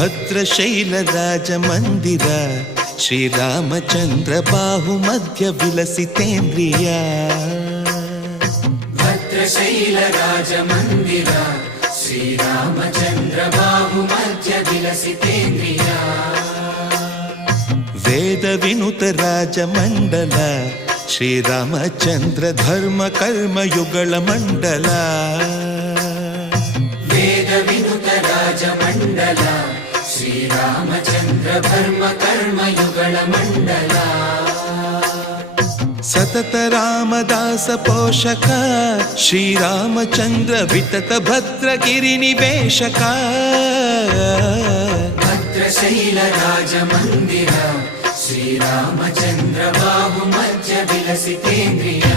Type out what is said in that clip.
ಭದ್ರಶೈಲ ರಾಜ ಮಂದಿರ ಶ್ರೀರಾಮಚಂದ್ರ ಬಾಹು ಮಧ್ಯ ವಿಲಸಿತೇಂದ್ರಿಯ ಭದ್ರಶೈಲ ರಾಜ ಮಂದಿರ ಶ್ರೀರಾಮಚಂದ್ರ ಬಾಹು ಮಧ್ಯ ವಿಲಸಿತೇಂದ್ರಿಯ ವೇದ ವಿನುತ ರಾಜ ಮಂಡಲ ಶ್ರೀರಾಮಚಂದ್ರ ಧರ್ಮ ಕರ್ಮ ಯುಗಳ ಮಂಡಲ ವೇದ ವಿನುತ ರಾಜ ಮಂಡಲ ಶ್ರೀರಾಮಚಂದ್ರ ಧರ್ಮ ಕರ್ಮ ಯುಗಳ ಮಂಡಲ ಸತತ ರಾಮದಾಸ ಪೋಷಕ ಶ್ರೀರಾಮಚಂದ್ರ ವಿತತ ಭದ್ರಗಿರಿ ನಿವೇಶಕ ಭದ್ರಶೈಲ ರಾಜ ಮಂದಿರ ಶ್ರೀರಾಮಚಂದ್ರ ಬಾಹು ಮಧ್ಯ ವಿಲಸಿತೇಂದ್ರಿಯ